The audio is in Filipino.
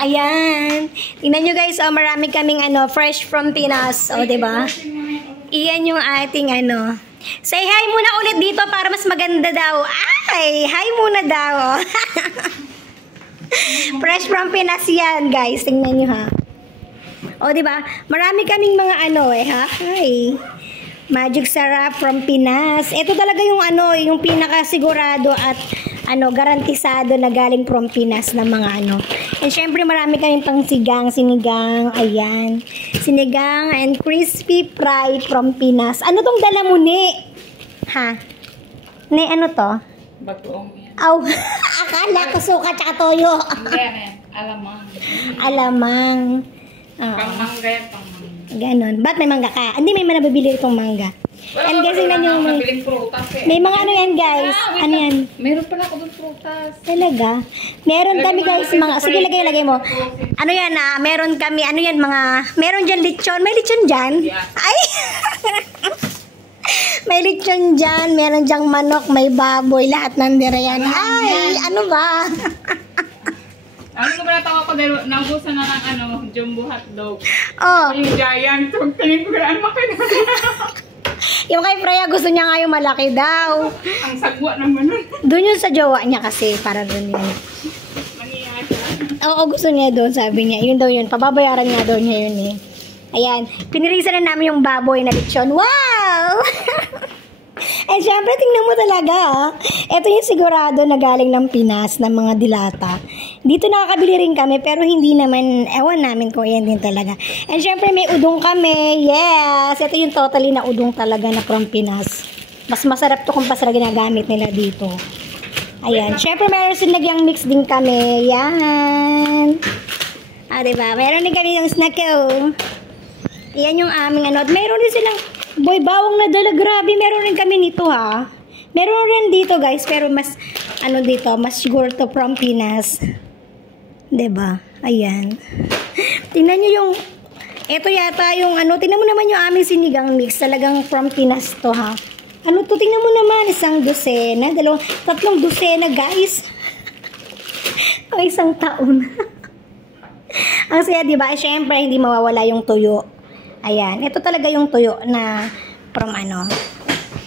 Ayan. Tingnan nyo guys, oh, marami kaming fresh from Pinas. O, diba? Iyan yung ating Say hi muna ulit dito para mas maganda daw. Ay, hi muna daw. Fresh from Pinas yan, guys. Tingnan nyo ha. O, diba? Marami kaming mga ha? Hi. Magic Sarap from Pinas. Ito talaga yung yung pinakasigurado at garantisado na galing from Pinas na mga And syempre marami kaming pang sinigang, ayan. Sinigang and crispy fry from Pinas. Ano tong dala mo, ni? Ha? Ni, ano to? Bagoong yan. Aw, akala ko suka tsaka toyo. Hindi, alamang. Alamang. Pangmangga yan, pangmangga. Ganon. Ba't may mangga ka? Hindi, may manabibili itong mangga. And guys, tingnan nyo. May mga yan, guys. Ano yan? Meron pala ako doon prutas. Talaga? Meron kami, guys, mga... Sige, lagay mo. Ano yan, meron kami, meron dyan lechon. May lechon dyan? Yeah. Ay! May lechon dyan. Meron dyang manok, may baboy, lahat nandira yan. Ay! Ano ba? Ano ko pala tawa ko dahil naubusan na ng jumbo hotdog. Oh. Yung giant. Tingin ko kaya Yung kay Freya, gusto niya nga yung malaki daw. Ang sagwa naman nun. Doon yun sa jowa niya kasi, para doon yun. Maniya siya. Oo, gusto niya doon, sabi niya. Yun daw yun, pababayaran nga daw niya yun eh. Ayan, pinirisan na namin yung baboy na lechon. Wow! And syempre, tingnan mo talaga, ito yung sigurado na galing ng Pinas, ng mga dilata. Dito nakakabili rin kami, pero hindi naman, ewan namin kung yan din talaga. And syempre, may udong kami. Yes! Ito yung totally na udong talaga na from Pinas. Mas masarap to kung pasara ginagamit nila dito. Ayan. Syempre, meron sinagyang mix din kami. Yan. Diba? Meron din kami yung snack, Yan yung aming Meron din silang boy, bawang na dala. Grabe, meron rin kami nito ha. Meron rin dito guys, pero mas, dito, mas siguro to from Pinas. Diba? Ayan. Tingnan nyo yung, ito yata yung tingnan mo naman yung aming sinigang mix. Talagang from Pinas to ha. Tingnan mo naman, isang dosena, tatlong dosena guys. O isang taon. Ang saya, diba? Syempre, hindi mawawala yung tuyo. Ayan, ito talaga yung tuyo na from